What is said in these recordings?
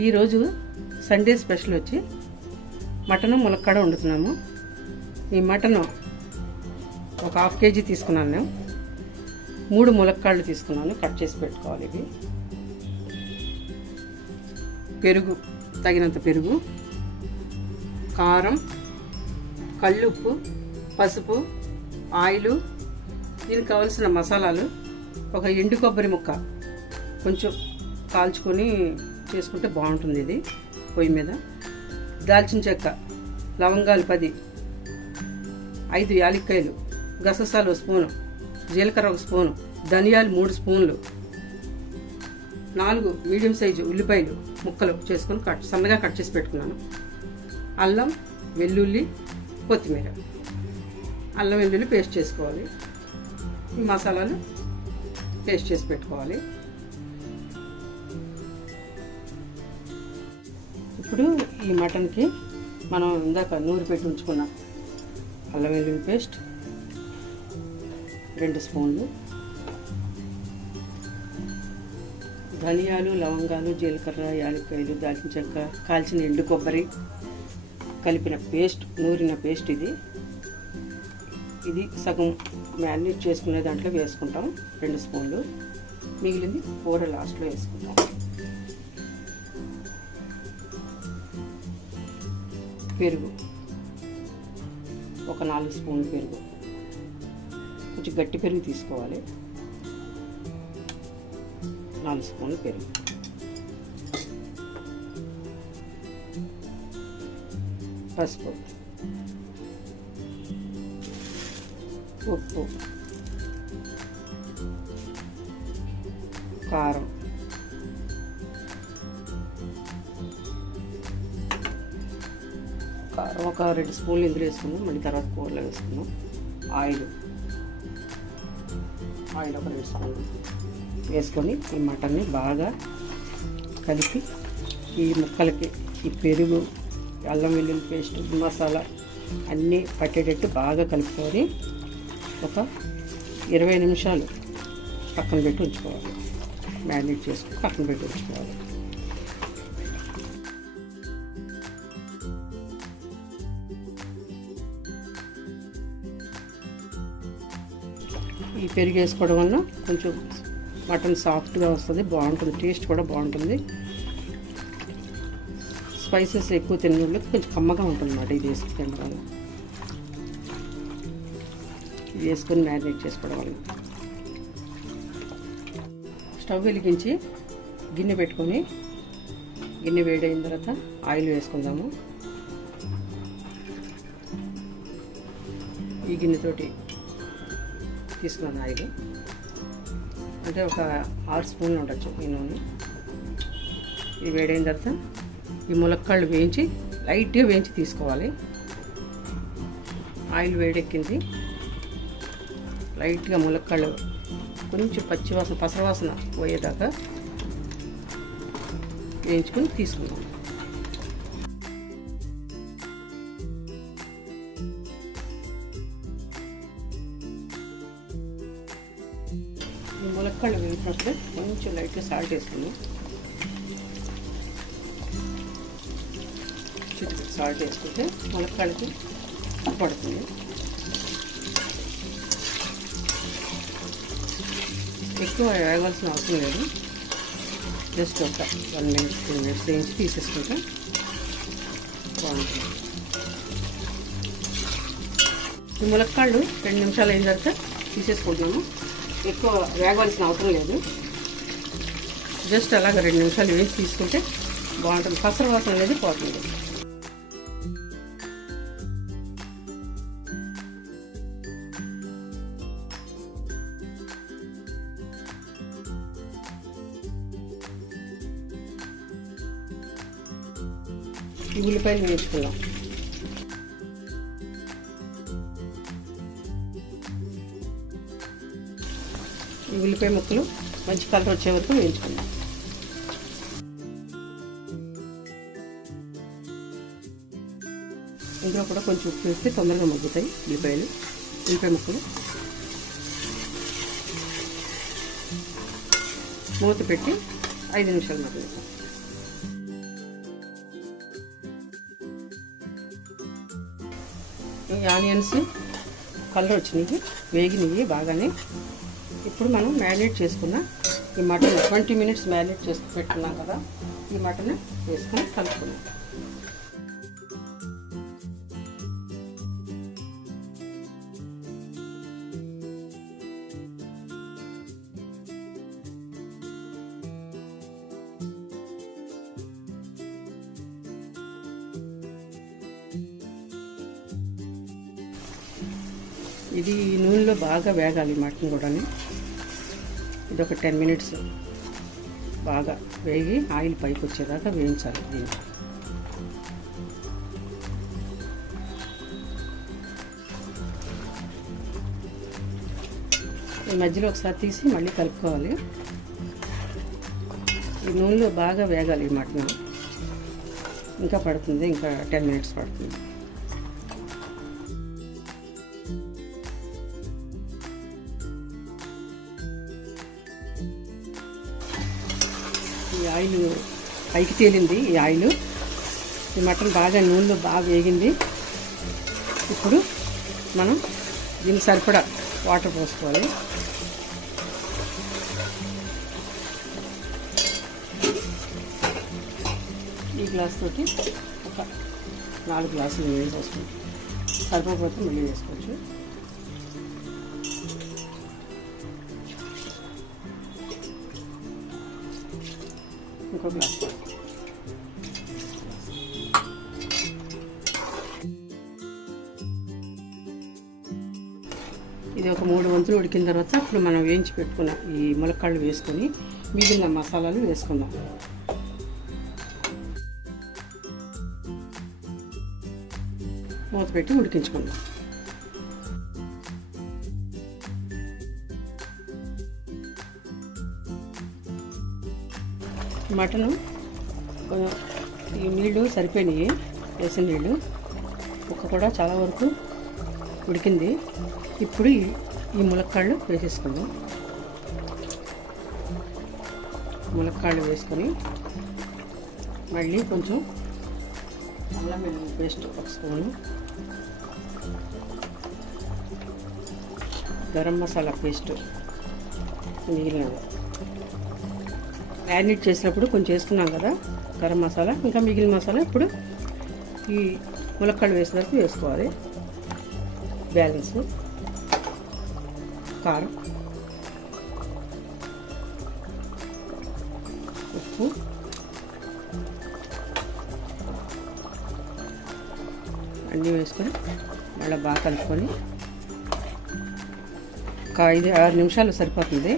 ఈరోజు Sunday special వచ్చి mutton ములక్కాడ వండుతున్నాము. ఈ మటన్ ఒక హాఫ్ కేజీ తీసుకున్నాను. నేను 3 ములక్కాళ్ళు తీసుకున్నాను, కట్ చేసి పెట్టుకోవాలి. ఇవి పెరుగు, తగినంత పెరుగు, కారం, కల్లుప్పు, పసుపు, ఆయిలు, దీనికి కావలసిన మసాలాలు, ఒక ఎండు కొబ్బరి ముక్క కొంచెం కాల్చుకొని చేసుకుంటే బాగుంటుంది. ఇది పొయ్యి మీద దాల్చిన చెక్క, లవంగాలు 10, 5 యాలక్కాయలు, గసగసాలు 1 స్పూను, జీలకర్ర 1 స్పూను, ధనియాలు 3 స్పూన్లు, 4 మీడియం సైజు ఉల్లిపాయలు ముక్కలు చేసుకొని సన్నగా కట్ చేసి పెట్టుకున్నాను. అల్లం, వెల్లుల్లి, కొత్తిమీర, అల్లం వెల్లుల్లి పేస్ట్ చేసుకోవాలి. ఈ మసాలాలు పేస్ట్ చేసి పెట్టుకోవాలి. ఇప్పుడు ఈ మటన్కి మనం ఇందాక నూరి పెట్టి ఉంచుకున్న అల్లం వెల్లుల్లి పేస్ట్ 2 స్పూన్లు, ధనియాలు, లవంగాలు, జీలకర్ర, యాలక్కాయలు, దాల్చిన చెక్క, కాల్చిన ఎండు కొబ్బరి కలిపిన పేస్ట్, నూరిన పేస్ట్ ఇది సగం మ్యారినేట్ చేసుకునే దాంట్లో వేసుకుంటాం. 2 స్పూన్లు, మిగిలింది కూర లాస్ట్లో వేసుకుంటాం. పెరుగు ఒక 4 స్పూన్లు పెరుగు, కొంచెం గట్టి పెరుగు తీసుకోవాలి. 4 స్పూన్లు పెరుగు, పసుపు, ఉప్పు, కారం, ఒక 2 స్పూన్లు ఇందులో వేసుకున్నాం. మళ్ళీ తర్వాత కూరలో వేసుకున్నాం. ఆయిల్ ఒక 2 స్పూన్లు వేసుకొని ఈ మటన్ని బాగా కలిపి ఈ ముక్కలకి ఈ పెరుగు, అల్లం వెల్లుల్లి పేస్ట్, మసాలా అన్నీ పట్టేటట్టు బాగా కలుపుకొని ఒక 20 నిమిషాలు పక్కన పెట్టి ఉంచుకోవాలి. మ్యారినేట్ చేసుకొని పక్కన పెట్టి ఉంచుకోవాలి. ఈ పెరుగు వేసుకోవడం వలన కొంచెం మటన్ సాఫ్ట్గా వస్తుంది, బాగుంటుంది, టేస్ట్ కూడా బాగుంటుంది. స్పైసెస్ ఎక్కువ తినడానికి కొంచెం కమ్మగా ఉంటుంది అన్నమాట. ఇది వేసుకుని తినడం వల్ల, ఇది వేసుకొని మ్యారినేట్ చేసుకోవడం వల్ల. స్టవ్ వెలిగించి గిన్నె పెట్టుకొని, గిన్నె వేడైన తర్వాత ఆయిల్ వేసుకుందాము. ఈ గిన్నెతోటి తీసుకున్నాను ఆయిల్, అంటే ఒక 6 స్పూన్లు ఉండొచ్చు ఈ నూనె. ఇది వేడైన తర్వాత ఈ ములక్కాళ్ళు వేయించి లైట్గా వేయించి తీసుకోవాలి. ఆయిల్ వేడెక్కింది, లైట్గా ములక్కాళ్ళు కొంచెం పసరవాసన పోయేదాకా వేయించుకొని తీసుకుందాం. ఈ ములక్కాళ్ళు వేసినప్పుడు కొంచెం లైట్గా సాల్ట్ వేసుకుందాం. చిటికి సాల్ట్ వేసుకుంటే ములక్కాళ్ళకి పడుతుంది. ఎక్కువ వేగాల్సిన అవసరం లేదు, జస్ట్ ఒక 1 minute 2 minutes వేయించి తీసేసుకుంటే బాగుంటుంది. ఈ ములక్కాళ్ళు 2 నిమిషాలు అయిన తర్వాత తీసేసుకుంటున్నాము. ఎక్కువ వేగాల్సిన అవసరం లేదు, జస్ట్ అలాగ 2 నిమిషాలు వేసి తీసుకుంటే బాగుంటుంది. పసర వాసన అనేది పోతుంది. ఈ ఉల్లిపాయలు వేసుకున్నాం. ఈ ఉల్లిపాయ ముక్కలు మంచి కలర్ వచ్చే వరకు వేయించుకుందాం. ఇందులో కూడా కొంచెం ఉప్పు వేస్తే తొందరగా మగ్గుతాయి ఉల్లిపాయ ముక్కలు. మూత పెట్టి 5 నిమిషాలు మగ్గుతాయి. ఈ ఆనియన్స్ కలర్ వచ్చినాయి, వేగినాయి బాగానే. ఇప్పుడు మనం మ్యారినేట్ చేసుకున్న ఈ మటన్ 20 minutes మ్యారినేట్ చేసి పెట్టుకున్నాం కదా, ఈ మటన్ వేసుకొని కలుపుకున్నాం. ఇది నూనెలో బాగా వేగాలి మటన్ కూడా. ఇది ఒక 10 minutes బాగా వేగి ఆయిల్ పైకి వచ్చేదాకా వేయించాలి దీన్ని. ఈ మధ్యలో ఒకసారి తీసి మళ్ళీ కలుపుకోవాలి. ఈ నూనెలో బాగా వేగాలి ఈ మటన్. ఇంకా పడుతుంది, ఇంకా 10 minutes పడుతుంది. ఈ ఆయిల్ పైకి తేలింది. ఈ ఆయిల్, ఈ మటన్ బాగా నూనెలో బాగా వేగింది. ఇప్పుడు మనం దీనికి సరిపడా వాటర్ పోసుకోవాలి. ఈ గ్లాస్ తోటి ఒక 4 గ్లాసులు నీళ్ళు పోసుకుంటాం. సరిపోతే మళ్ళీ వేసుకోవచ్చు. ఇంకో గ్లాస్. ఇది ఒక 3 వంతులు ఉడికిన తర్వాత ఇప్పుడు మనం వేయించి పెట్టుకున్న ఈ ములక్కాళ్ళు వేసుకొని మిగిలిన మసాలాలు వేసుకుందాం. మూత పెట్టి ఉడికించుకుందాం. మటను ఈ నీళ్ళు సరిపోయినాయి, వేసిన నీళ్ళు కుక్క కూడా చాలా వరకు ఉడికింది. ఇప్పుడు ఈ ములక్కాళ్ళు వేసేసుకుందాం. ములక్కాళ్ళు వేసుకొని మళ్ళీ కొంచెం అల్లం వెల్లుల్లి paste 1 spoon, garam masala paste మిగిలిన మ్యారినేట్ చేసినప్పుడు కొంచెం వేసుకున్నాం కదా గరం మసాలా, ఇంకా మిగిలిన మసాలా ఇప్పుడు ఈ ములక్కాళ్ళు వేసేటప్పుడు వేసుకోవాలి. బ్యాలెన్స్ కారం, ఉప్పు, అన్నీ వేసుకొని మళ్ళీ బాగా కలుపుకొని ఒక 5-6 నిమిషాలు సరిపోతుంది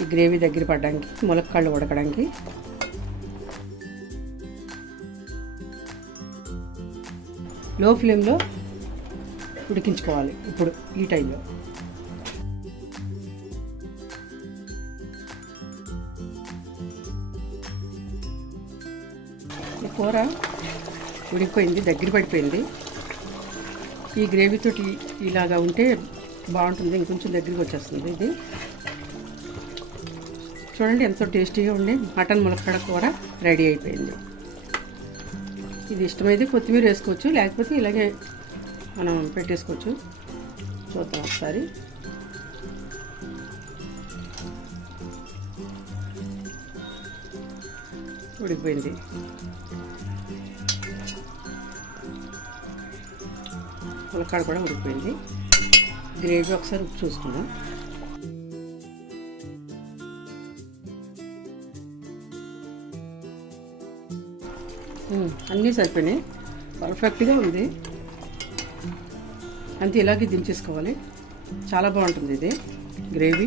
ఈ గ్రేవీ దగ్గర పడడానికి, ములక్కాళ్ళు ఉడకడానికి. లో ఫ్లేమ్లో ఉడికించుకోవాలి ఇప్పుడు ఈ టైంలో. ఈ కూర ఉడికిపోయింది, దగ్గర పడిపోయింది. ఈ గ్రేవీతో ఇలాగా ఉంటే బాగుంటుంది, ఇంకొంచెం దగ్గరికి వచ్చేస్తుంది. ఇది చూడండి ఎంతో టేస్టీగా ఉండే మటన్ ములక్కాడ కూర రెడీ అయిపోయింది. ఇది ఇష్టమైతే కొత్తిమీర వేసుకోవచ్చు, లేకపోతే ఇలాగే మనం పెట్టేసుకోవచ్చు. చూద్దాం ఒకసారి. ఉడికిపోయింది. ములక్కాడ కూడా ఉడికిపోయింది. గ్రేవీ ఒకసారి ఉప్పు చూసుకుందాం. అన్నీ సరిపోయినాయి, పర్ఫెక్ట్గా ఉంది. అంతే, ఇలాగే దించేసుకోవాలి. చాలా బాగుంటుంది ఇది గ్రేవీ.